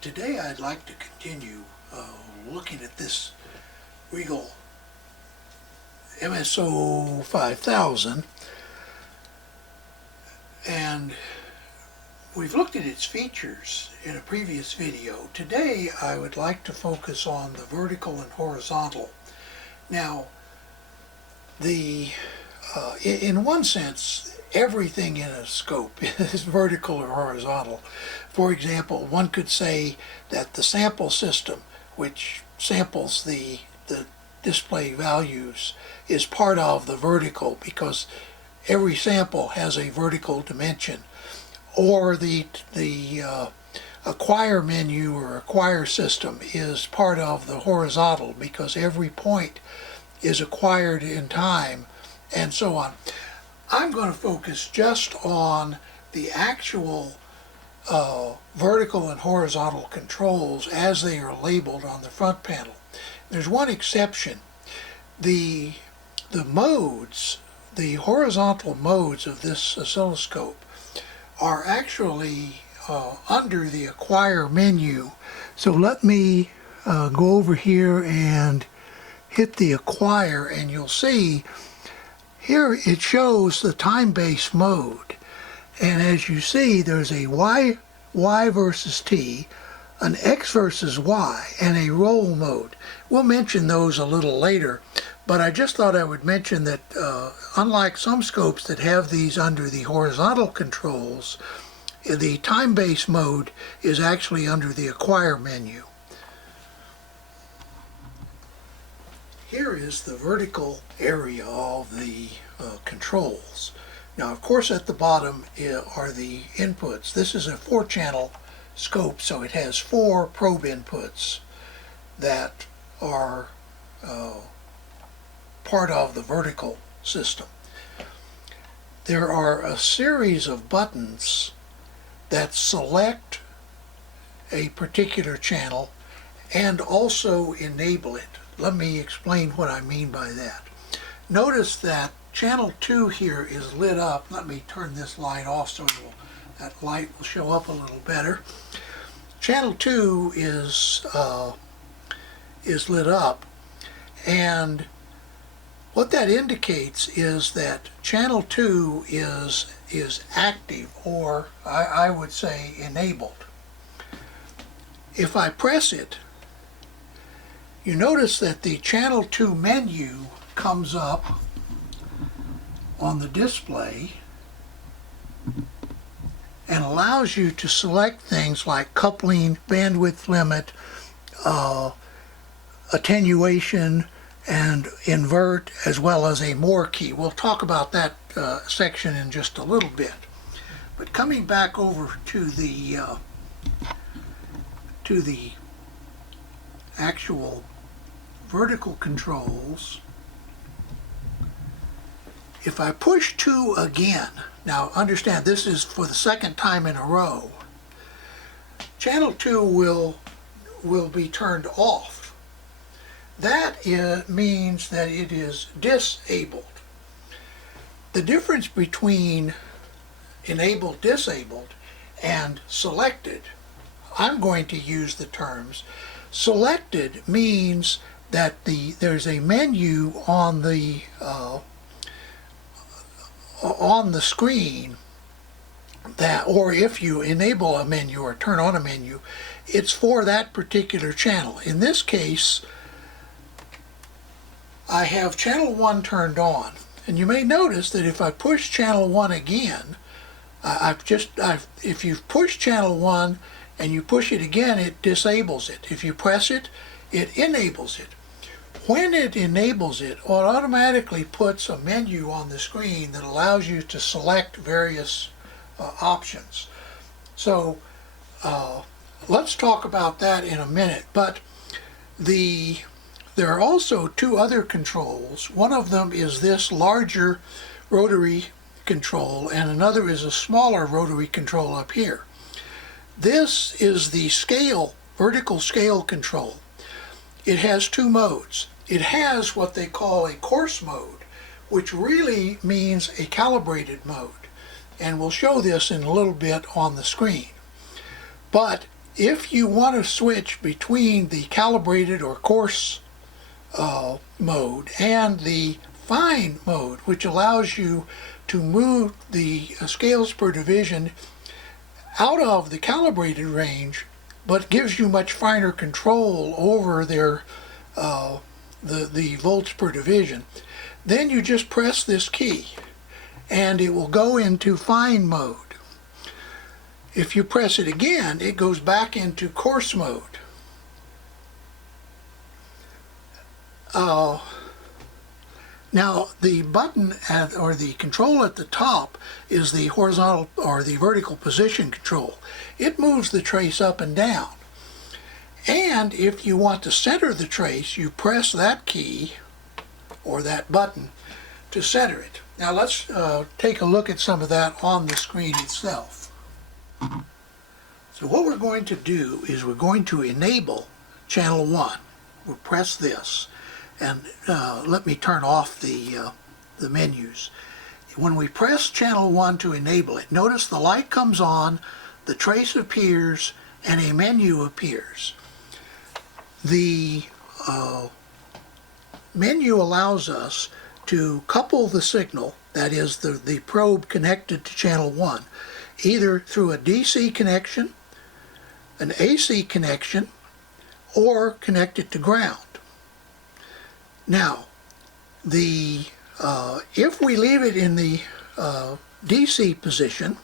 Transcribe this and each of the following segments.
Today I'd like to continue looking at this Rigol MSO5000, and we've looked at its features in a previous video. Today I would like to focus on the vertical and horizontal. Now, in one sense, everything in a scope is vertical or horizontal. For example, one could say that the sample system, which samples the display values, is part of the vertical because every sample has a vertical dimension. Or the acquire menu or acquire system is part of the horizontal because every point is acquired in time, and so on. I'm going to focus just on the actual vertical and horizontal controls as they are labeled on the front panel. There's one exception. The modes, the horizontal modes of this oscilloscope are actually under the acquire menu. So let me go over here and hit the acquire, and you'll see here it shows the time-based mode. And as you see, there's a Y versus T, an X versus Y, and a roll mode. We'll mention those a little later, but I just thought I would mention that unlike some scopes that have these under the horizontal controls, the time-based mode is actually under the acquire menu. Here is the vertical area of the controls. Now, of course, at the bottom are the inputs. This is a 4-channel scope, so it has 4 probe inputs that are part of the vertical system. There are a series of buttons that select a particular channel and also enable it. Let me explain what I mean by that. Notice that channel 2 here is lit up. Let me turn this light off so that light will show up a little better. Channel 2 is lit up, and what that indicates is that channel 2 is active, or I would say enabled. If I press it, you notice that the channel 2 menu comes up on the display and allows you to select things like coupling, bandwidth limit, attenuation, and invert, as well as a more key. We'll talk about that section in just a little bit. But coming back over to the actual vertical controls, if I push 2 again, now understand this is for the second time in a row, channel 2 will be turned off. That means that it is disabled. The difference between enabled, disabled, and selected, I'm going to use the terms. Selected means that there's a menu on the screen that, or if you enable a menu or turn on a menu, it's for that particular channel. In this case, I have channel 1 turned on, and you may notice that if I push channel 1 again, if you push channel 1 and you push it again, it disables it. If you press it, it enables it. When it enables it, it automatically puts a menu on the screen that allows you to select various options. So let's talk about that in a minute. But there are also 2 other controls. One of them is this larger rotary control, and another is a smaller rotary control up here. This is the scale, vertical scale control. It has 2 modes. It has what they call a coarse mode, which really means a calibrated mode. And we'll show this in a little bit on the screen. But If you want to switch between the calibrated or coarse mode and the fine mode, which allows you to move the scales per division out of the calibrated range, but gives you much finer control over their the volts per division, then you just press this key and it will go into fine mode. If you press it again, it goes back into coarse mode. Now the button or the control at the top is the horizontal or the vertical position control. It moves the trace up and down. And if you want to center the trace, you press that key or that button to center it. Now let's take a look at some of that on the screen itself. So what we're going to do is we're going to enable channel 1. We'll press this. And let me turn off the menus. When we press channel 1 to enable it, notice the light comes on, the trace appears, and a menu appears. The menu allows us to couple the signal, that is the probe connected to channel 1, either through a DC connection, an AC connection, or connected to ground. Now, if we leave it in the DC position,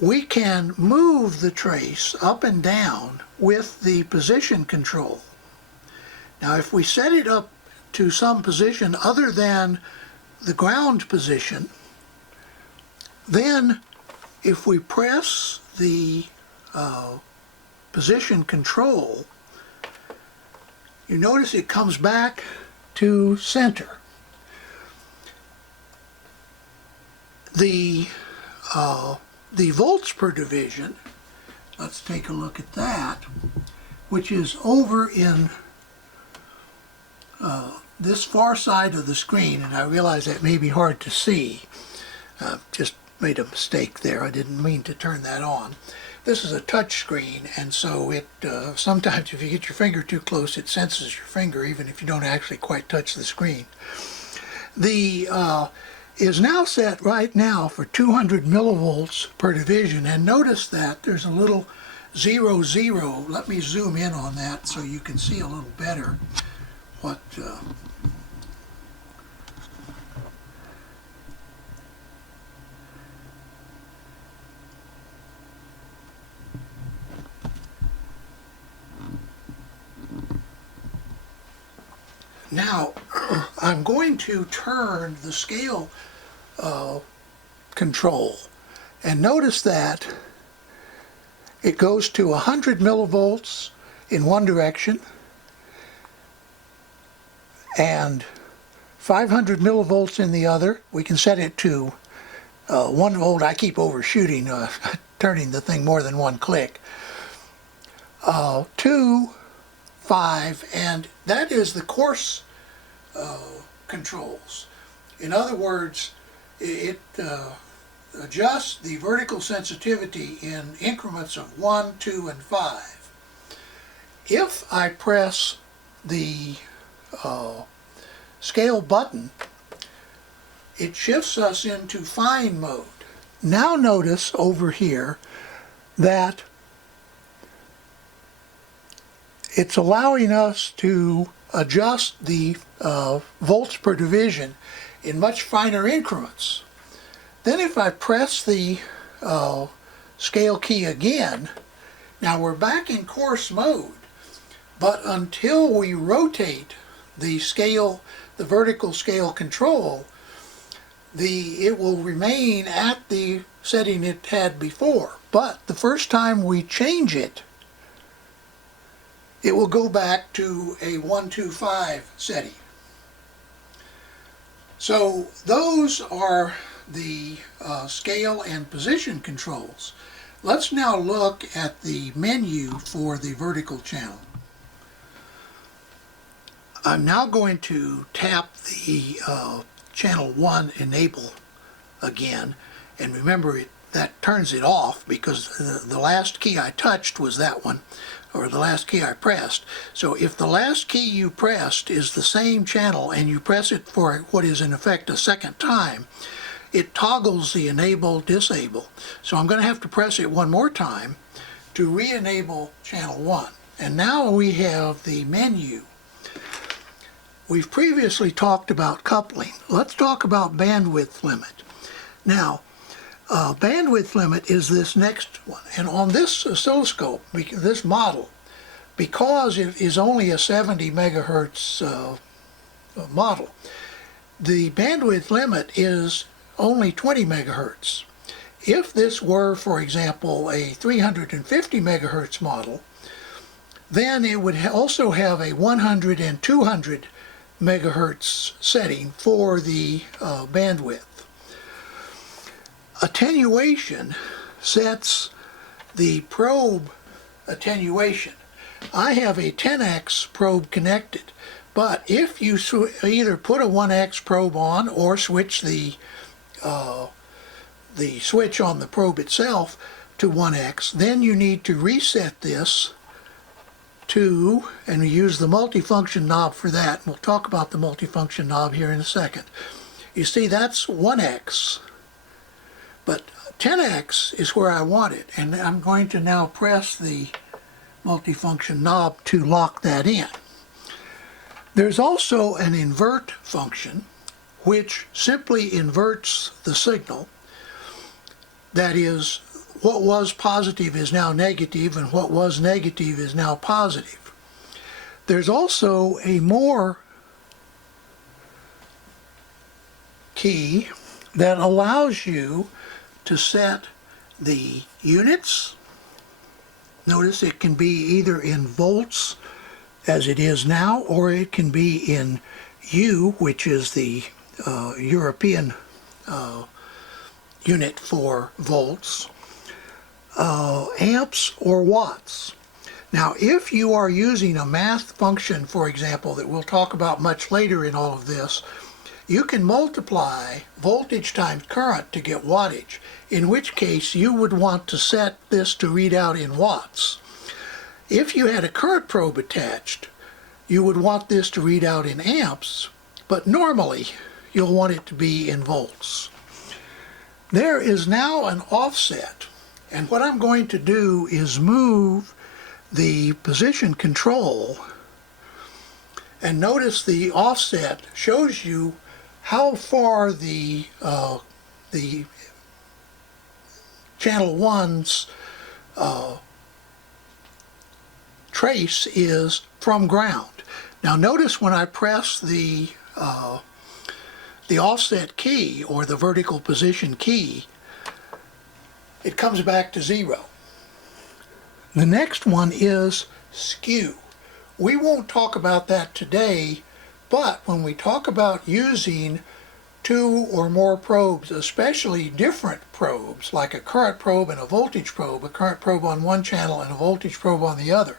we can move the trace up and down with the position control. Now, if we set it up to some position other than the ground position, then if we press the position control, you notice it comes back to center. The volts per division, let's take a look at that, which is over in this far side of the screen, and I realize that may be hard to see. Just made a mistake there. I didn't mean to turn that on. This is a touch screen, and so it sometimes if you get your finger too close, it senses your finger even if you don't actually quite touch the screen. The is now set right now for 200 millivolts per division, and notice that there's a little 00. Let me zoom in on that so you can see a little better what Now, I'm going to turn the scale control, and notice that it goes to 100 millivolts in one direction and 500 millivolts in the other. We can set it to 1 volt. I keep overshooting, turning the thing more than one click. 2, 5, and that is the coarse controls. In other words, it adjusts the vertical sensitivity in increments of 1, 2, and 5. If I press the scale button, it shifts us into fine mode. Now notice over here that it's allowing us to adjust the volts per division in much finer increments. Then if I press the scale key again, now we're back in coarse mode, but until we rotate the scale, the vertical scale control, it will remain at the setting it had before. But the first time we change it, it will go back to a 125 setting. So those are the scale and position controls. Let's now look at the menu for the vertical channel. I'm now going to tap the channel 1 enable again, and remember that turns it off, because the last key I touched was that one, or the last key I pressed. So if the last key you pressed is the same channel and you press it for what is in effect a second time, it toggles the enable disable. So I'm going to have to press it one more time to re-enable channel 1. And now we have the menu. We've previously talked about coupling. Let's talk about bandwidth limit. Now, bandwidth limit is this next one. And on this oscilloscope, this model, because it is only a 70 megahertz model, the bandwidth limit is only 20 megahertz. If this were, for example, a 350 megahertz model, then it would also have a 100 and 200 megahertz setting for the bandwidth. Attenuation sets the probe attenuation. I have a 10x probe connected, but if you either put a 1x probe on or switch the switch on the probe itself to 1x, then you need to reset this to, and we use the multifunction knob for that. We'll talk about the multifunction knob here in a second. You see, that's 1x, but 10x is where I want it, and I'm going to now press the multifunction knob to lock that in. There's also an invert function, which simply inverts the signal. That is, what was positive is now negative, and what was negative is now positive. There's also a more key that allows you to set the units. Notice it can be either in volts, as it is now, or it can be in U, which is the European unit for volts, amps, or watts. Now, if you are using a math function, for example, that we'll talk about much later in all of this, you can multiply voltage times current to get wattage, in which case you would want to set this to read out in watts. If you had a current probe attached, you would want this to read out in amps, but normally you'll want it to be in volts. There is now an offset, and what I'm going to do is move the position control, and notice the offset shows you how far the channel 1's trace is from ground. Now notice when I press the offset key, or the vertical position key, it comes back to 0. The next one is skew. We won't talk about that today, but when we talk about using 2 or more probes, especially different probes, like a current probe and a voltage probe, a current probe on one channel and a voltage probe on the other,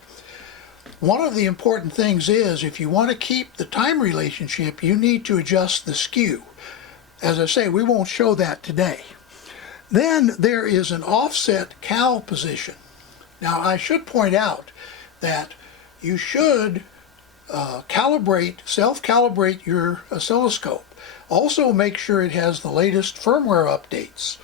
one of the important things is, if you want to keep the time relationship, you need to adjust the skew. As I say, we won't show that today. Then there is an offset cal position. Now, I should point out that you should self-calibrate your oscilloscope. Also make sure it has the latest firmware updates.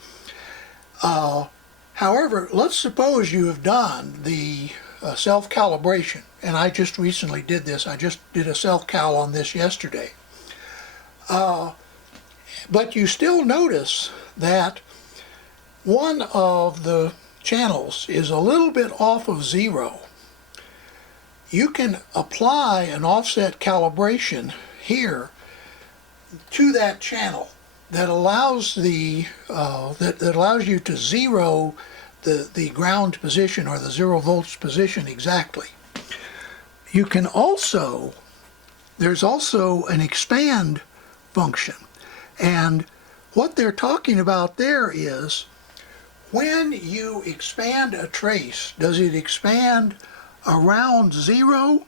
However, let's suppose you have done the self-calibration, and I just recently did this. I just did a self-cal on this yesterday. But you still notice that one of the channels is a little bit off of 0. You can apply an offset calibration here to that channel that allows the that allows you to zero the ground position, or the 0 volts position, exactly. You can also, there's also an expand function, and what they're talking about there is, when you expand a trace, does it expand around 0,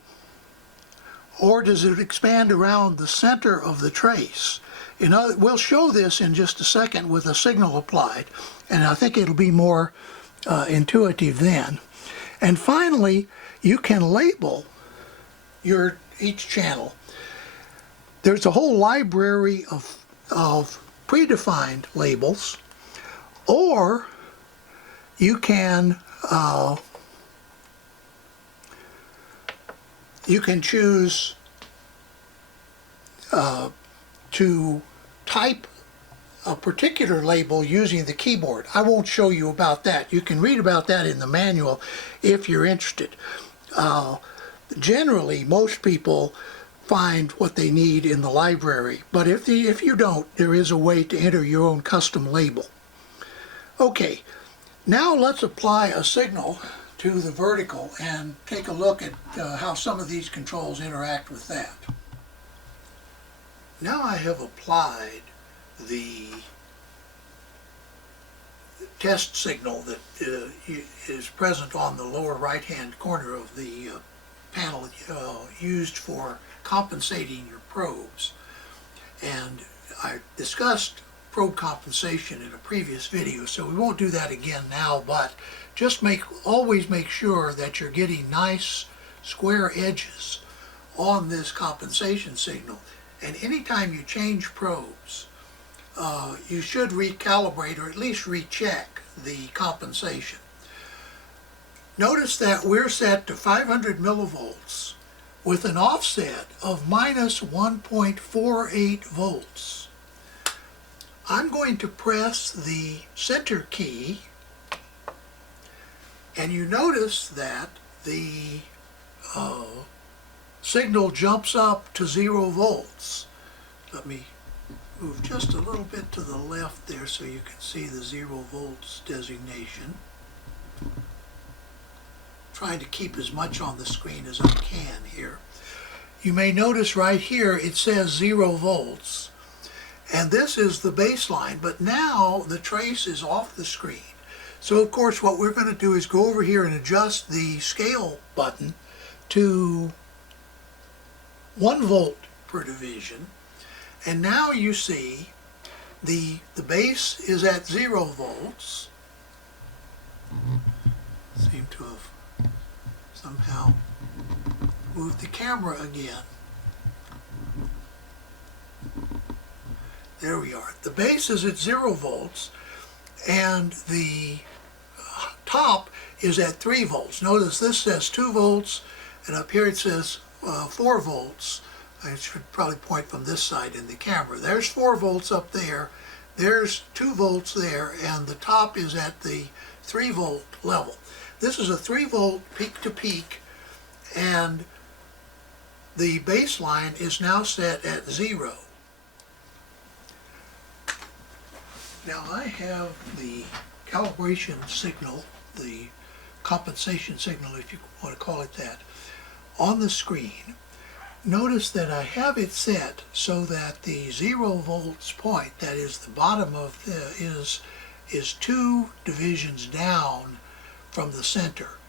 or does it expand around the center of the trace? We'll show this in just a second with a signal applied, and I think it'll be more intuitive then. And finally, you can label each channel. There's a whole library of predefined labels, or you can choose to type a particular label using the keyboard. I won't show you about that. You can read about that in the manual if you're interested. Generally, most people find what they need in the library, but if you don't, there is a way to enter your own custom label. Okay, now let's apply a signal to the vertical and take a look at how some of these controls interact with that. Now I have applied the test signal that is present on the lower right hand corner of the panel used for compensating your probes. And I discussed probe compensation in a previous video, so we won't do that again now, but just always make sure that you're getting nice square edges on this compensation signal. And anytime you change probes, you should recalibrate or at least recheck the compensation. Notice that we're set to 500 millivolts with an offset of minus 1.48 volts. I'm going to press the center key, and you notice that the signal jumps up to 0 volts. Let me move just a little bit to the left there so you can see the 0 volts designation. Trying to keep as much on the screen as I can here. You may notice right here it says 0 volts, and this is the baseline, but now the trace is off the screen. So of course what we're going to do is go over here and adjust the scale button to 1 volt per division, and now you see the base is at 0 volts. Seem to have somehow moved the camera again. There we are. The base is at 0 volts and the top is at 3 volts. Notice this says 2 volts and up here it says 4 volts. I should probably point from this side in the camera. There's 4 volts up there, there's 2 volts there, and the top is at the 3 volt level. This is a 3 volt peak to peak, and the baseline is now set at 0. Now I have the calibration signal, the compensation signal if you want to call it that, on the screen. Notice that I have it set so that the 0 volts point, that is the bottom of is 2 divisions down from the center,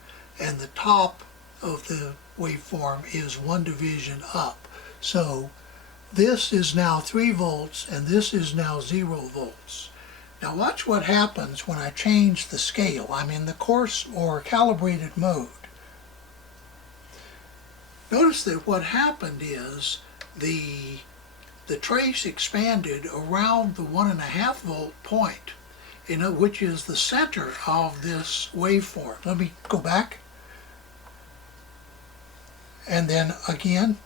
and the top of the waveform is 1 division up. So this is now 3 volts and this is now 0 volts. Now watch what happens when I change the scale. I'm in the coarse or calibrated mode. Notice that what happened is the trace expanded around the 1.5 volt point, which is the center of this waveform. Let me go back. And then again.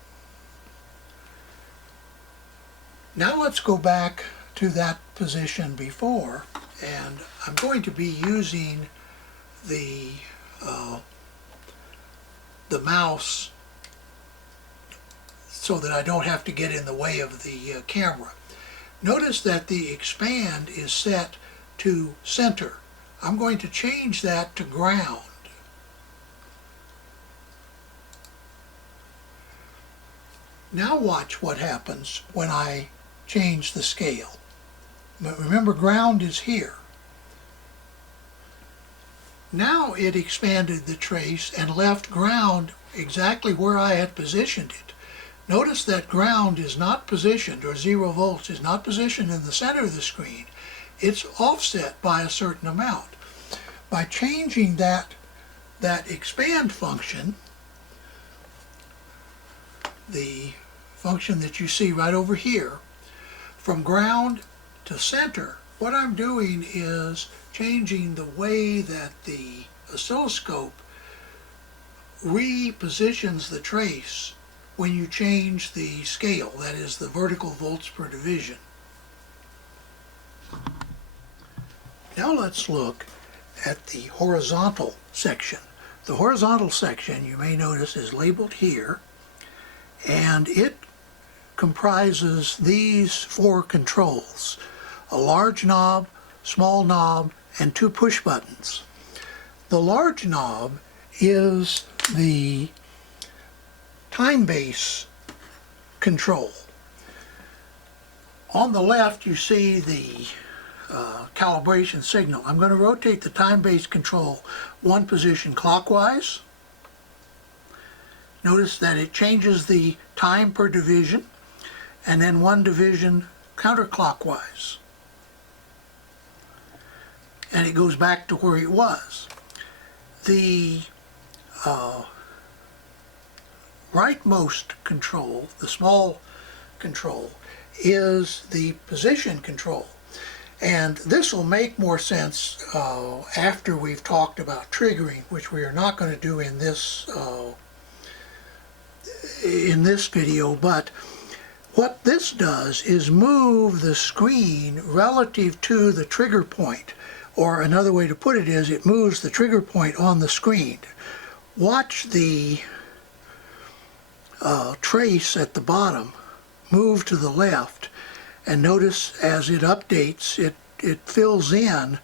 Now let's go back to that position before, and I'm going to be using the mouse so that I don't have to get in the way of the camera. Notice that the expand is set to center. I'm going to change that to ground. Now watch what happens when I change the scale. But remember, ground is here. Now it expanded the trace and left ground exactly where I had positioned it. Notice that ground is not positioned, or 0 volts is not positioned in the center of the screen. It's offset by a certain amount. By changing that expand function, the function that you see right over here, from ground to center, what I'm doing is changing the way that the oscilloscope repositions the trace when you change the scale, that is the vertical volts per division. Now let's look at the horizontal section. The horizontal section, you may notice, is labeled here, and it comprises these 4 controls: a large knob, small knob, and 2 push buttons. The large knob is the time base control. On the left you see the calibration signal. I'm going to rotate the time base control 1 position clockwise. Notice that it changes the time per division, and then 1 division counterclockwise, and it goes back to where it was. The rightmost control, the small control, is the position control. And this will make more sense after we've talked about triggering, which we are not going to do in this video. But what this does is move the screen relative to the trigger point, or another way to put it is it moves the trigger point on the screen. Watch the trace at the bottom move to the left, and notice as it updates, it fills in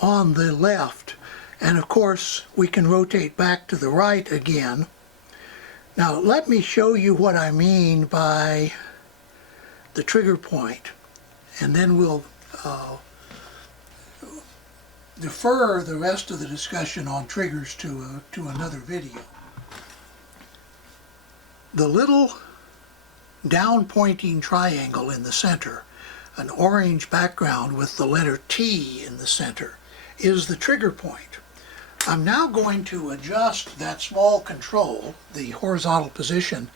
on the left. And of course we can rotate back to the right again. Now let me show you what I mean by the trigger point, and then we'll defer the rest of the discussion on triggers to another video. The little down pointing triangle in the center, an orange background with the letter T in the center, is the trigger point. I'm now going to adjust that small control, the horizontal position,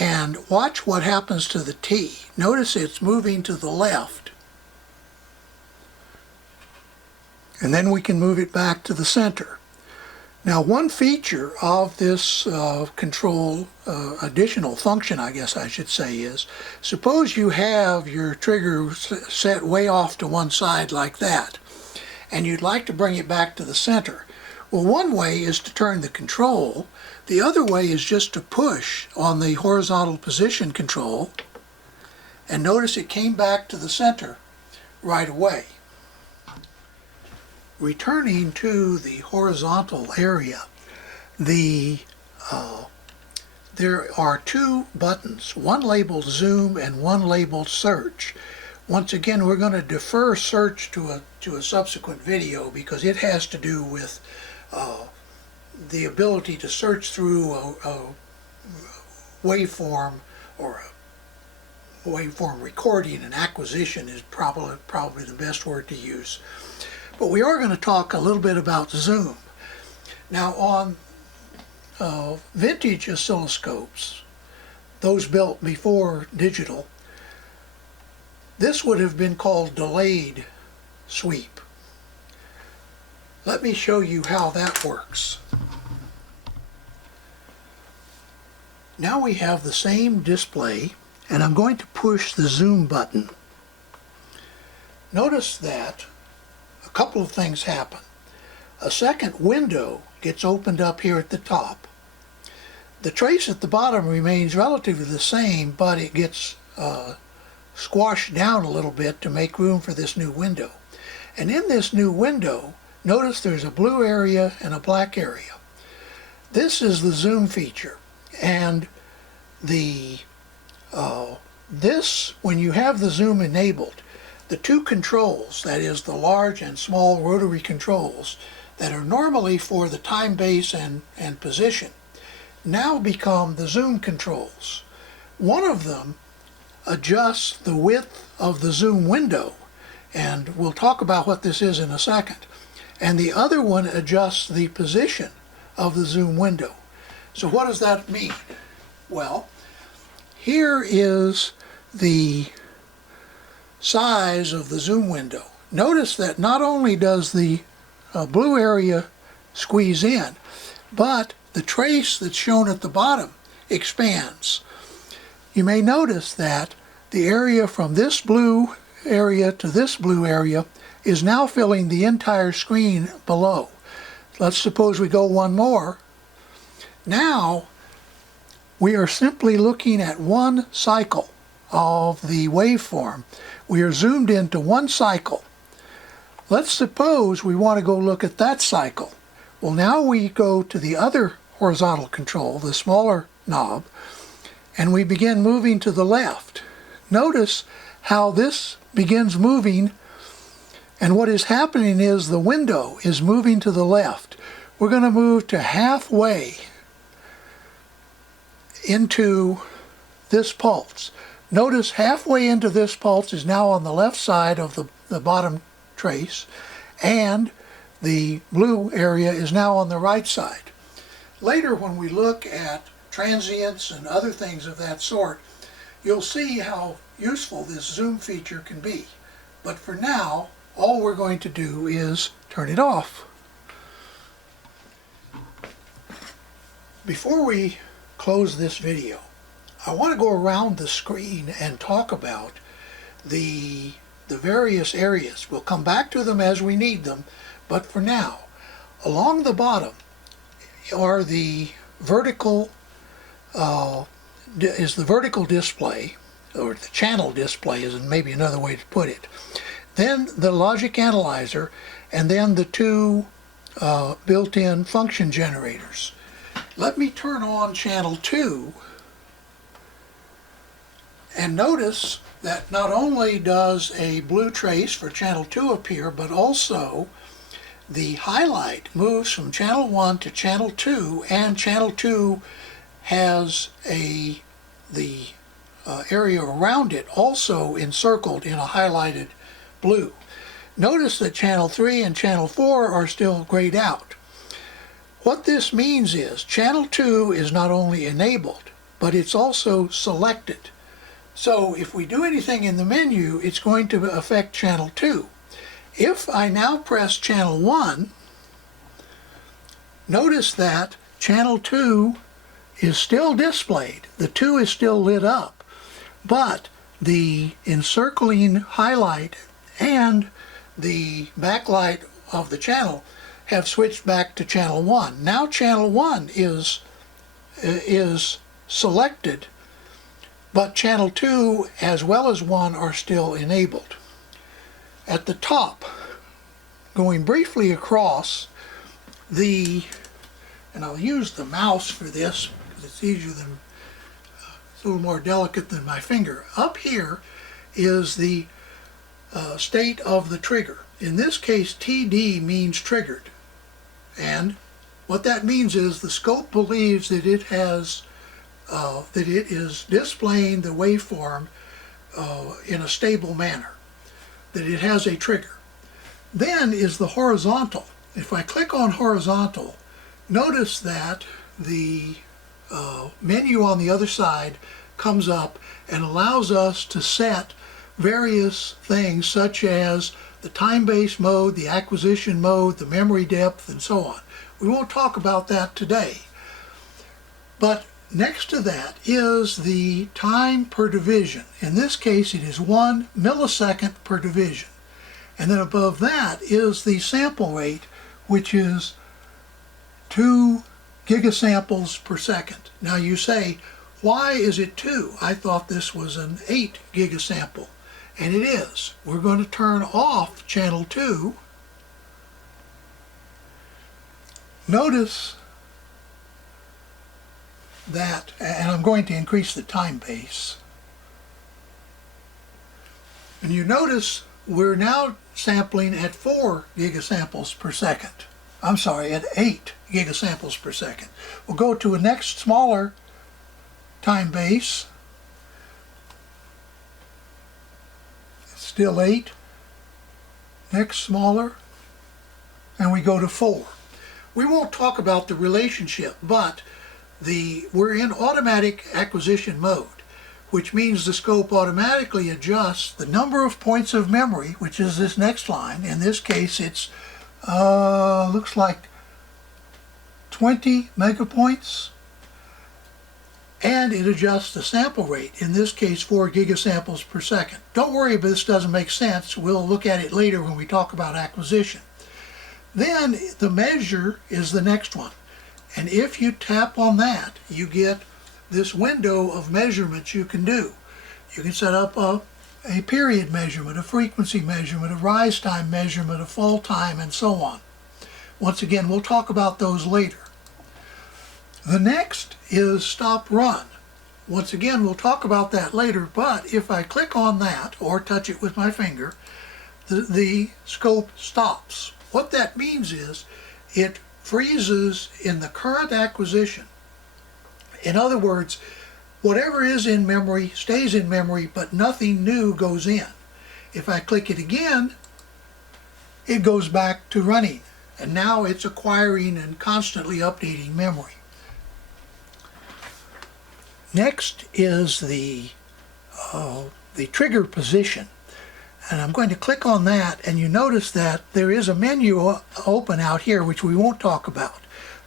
and watch what happens to the T. Notice it's moving to the left. And then we can move it back to the center. Now, one feature of this control, additional function I guess I should say, is suppose you have your trigger set way off to one side like that, and you'd like to bring it back to the center. Well, one way is to turn the control. The other way is just to push on the horizontal position control, and notice it came back to the center right away. Returning to the horizontal area, there are 2 buttons, one labeled Zoom and one labeled Search. Once again, we're going to defer Search to a subsequent video because it has to do with the ability to search through a waveform, or a waveform recording. And acquisition is probably the best word to use. But we are going to talk a little bit about Zoom. Now, on vintage oscilloscopes, those built before digital, this would have been called delayed sweep. Let me show you how that works. Now we have the same display, and I'm going to push the Zoom button. Notice that a couple of things happen. A second window gets opened up here at the top. The trace at the bottom remains relatively the same, but it gets squashed down a little bit to make room for this new window. And in this new window, notice there's a blue area and a black area. This is the zoom feature, and when you have the zoom enabled, the 2 controls, that is the large and small rotary controls that are normally for the time base and position, now become the zoom controls. One of them adjusts the width of the zoom window, and we'll talk about what this is in a second. And the other one adjusts the position of the zoom window. So what does that mean? Well, here is the size of the zoom window. Notice that not only does the blue area squeeze in, but the trace that's shown at the bottom expands. You may notice that the area from this blue area to this blue area is now filling the entire screen below. Let's suppose we go one more. Now we are simply looking at one cycle of the waveform. We are zoomed into one cycle. Let's suppose we want to go look at that cycle. Well, now we go to the other horizontal control, the smaller knob, and we begin moving to the left. Notice how this begins moving, and what is happening is the window is moving to the left. We're going to move to halfway into this pulse. Notice halfway into this pulse is now on the left side of the bottom trace, and the blue area is now on the right side. Later, when we look at transients and other things of that sort, you'll see how useful this zoom feature can be. But for now, all we're going to do is turn it off. Before we close this video, I want to go around the screen and talk about the various areas. We'll come back to them as we need them, but for now, along the bottom are the vertical is the vertical display, or the channel display is maybe another way to put it. Then the logic analyzer, and then the two built-in function generators. Let me turn on channel 2, and notice that not only does a blue trace for channel 2 appear, but also the highlight moves from channel 1 to channel 2, and channel 2 has the area around it also encircled in a highlighted blue. Notice that channel 3 and channel 4 are still grayed out. What this means is channel 2 is not only enabled, but it's also selected. So if we do anything in the menu, it's going to affect channel 2. If I now press channel 1, notice that channel 2 is still displayed. The 2 is still lit up, but the encircling highlight and the backlight of the channel have switched back to channel 1. Now channel 1 is selected, but channel 2 as well as 1 are still enabled. At the top, going briefly across and I'll use the mouse for this because it's easier than, it's a little more delicate than my finger. Up here is the state of the trigger. In this case, TD means triggered. And what that means is the scope believes that it has that it is displaying the waveform in a stable manner, that it has a trigger. Then is the horizontal. If I click on horizontal, notice that the menu on the other side comes up and allows us to set various things such as the time-based mode, the acquisition mode, the memory depth, and so on. We won't talk about that today. But next to that is the time per division. In this case, it is 1 millisecond per division. And then above that is the sample rate, which is 2 gigasamples per second. Now you say, why is it 2? I thought this was an 8 gigasample. And it is. We're going to turn off channel 2. Notice that, and I'm going to increase the time base. And you notice we're now sampling at 4 gigasamples per second. I'm sorry, at 8 gigasamples per second. We'll go to a next smaller time base, Still 8. Next smaller, and we go to 4. We won't talk about the relationship, but we're in automatic acquisition mode, which means the scope automatically adjusts the number of points of memory, which is this next line. In this case, it's looks like 20 megapoints, and it adjusts the sample rate, in this case 4 gigasamples per second. Don't worry if this doesn't make sense. We'll look at it later when we talk about acquisition. Then the measure is the next one, and if you tap on that, you get this window of measurements you can do. You can set up a period measurement, a frequency measurement, a rise time measurement, a fall time, and so on. Once again, we'll talk about those later. The next is stop run. Once again, we'll talk about that later, but if I click on that or touch it with my finger, the scope stops. What that means is it freezes in the current acquisition. In other words, whatever is in memory stays in memory, but nothing new goes in. If I click it again, it goes back to running, and now it's acquiring and constantly updating memory. Next is the trigger position, and I'm going to click on that, and you notice that there is a menu open out here which we won't talk about,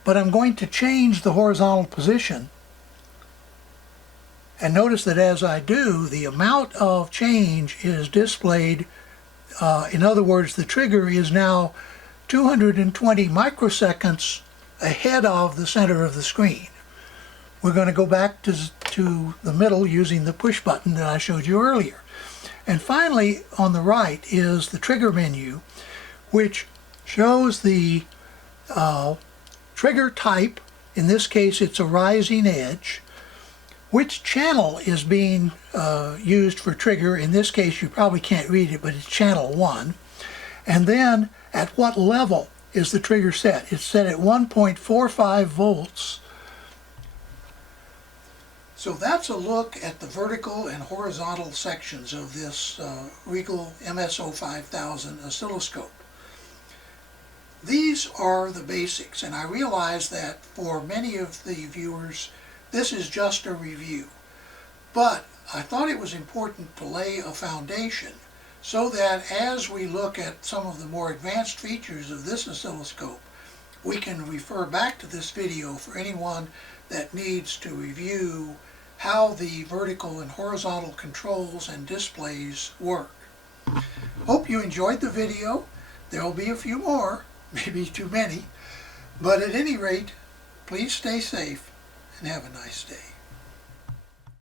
but I'm going to change the horizontal position, and notice that as I do, the amount of change is displayed. In other words, the trigger is now 220 microseconds ahead of the center of the screen. We're going to go back to the middle using the push button that I showed you earlier. And finally, on the right is the trigger menu, which shows the trigger type. In this case, it's a rising edge. Which channel is being used for trigger? In this case, you probably can't read it, but it's channel 1. And then, at what level is the trigger set? It's set at 1.45 volts. So that's a look at the vertical and horizontal sections of this Rigol MSO5000 oscilloscope. These are the basics, and I realize that for many of the viewers this is just a review. But I thought it was important to lay a foundation so that as we look at some of the more advanced features of this oscilloscope, we can refer back to this video for anyone that needs to review how the vertical and horizontal controls and displays work. Hope you enjoyed the video. There will be a few more, maybe too many, but at any rate, please stay safe and have a nice day.